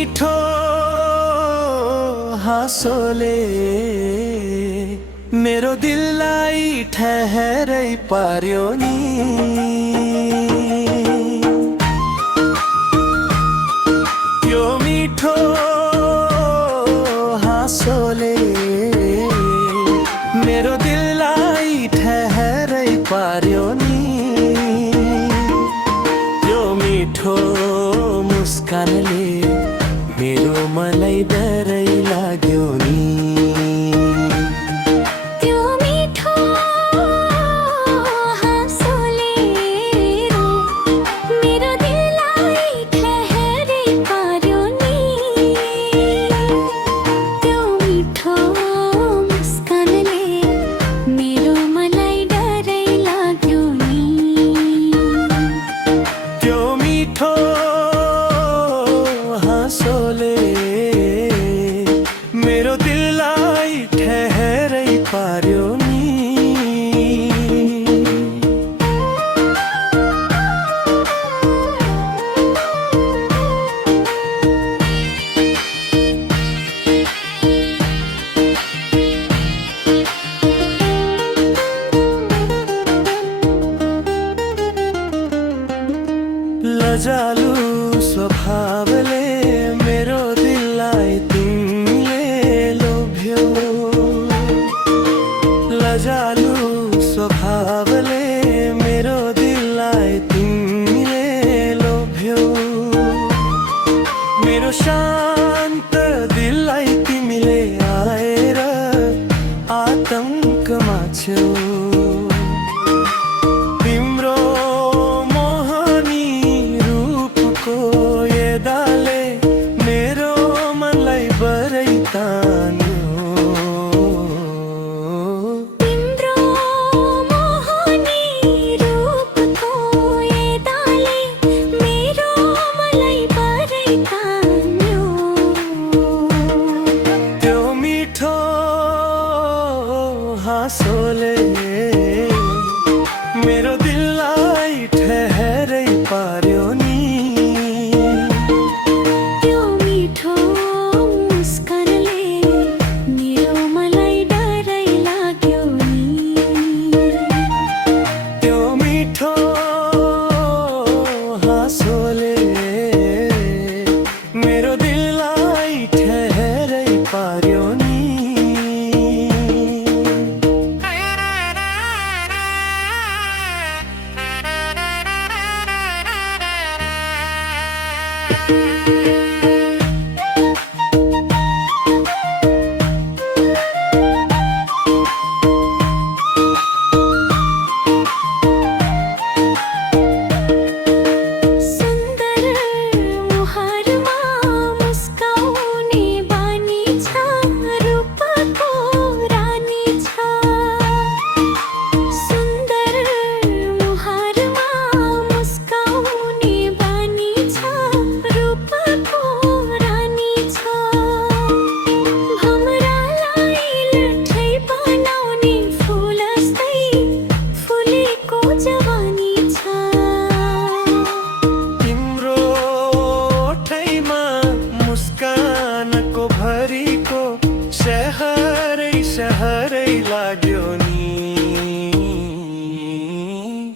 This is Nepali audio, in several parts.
मीठो हाँसोले मेरो दिललाई ठहरै पार्यो नि। यो मीठो हाँसोले मेरो दिललाई ठहरै पार्यो नि। यो मीठो मुस्कानले मेरो मलाई डरै लाग्यो नि। मेरो दिललाई ठहरै पार्यो नि। लजालु स्वभावले मेरो दिललाई लजालु स्वभावले मेरो दिललाई तिमीले लोभ्यौ। मेरो शान्त दिललाई तिमीले आएर आतङ्कमा छ्यौ। तिम्रो मोहनी रूपको यदाले मेरो मनलाई बरै तान्यो। हाँसोले मेरो दिललाई ठहरै पार्यो नि। त्यो मिठो मुस्कानले मेरो मलाई डरै लाग्यो नि। त्यो मिठो हाँसोले मेरो दिललाई ठहरै पार्यो नि। सहरै लाग्यो नि।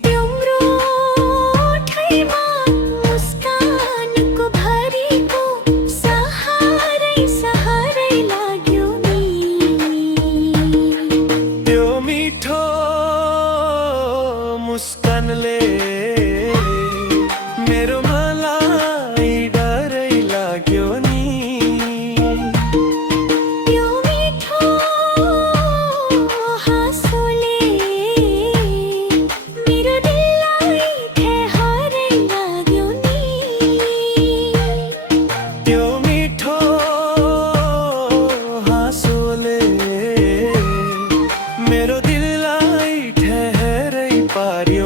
तिम्रो ओठैमा मुस्कानको भरिको सहरै लाग्यो नि। त्यो मिठो मुस्कानले मेरो मलाई डरै लाग्यो नि। मेरो दिललाई ठहरै पार्यो।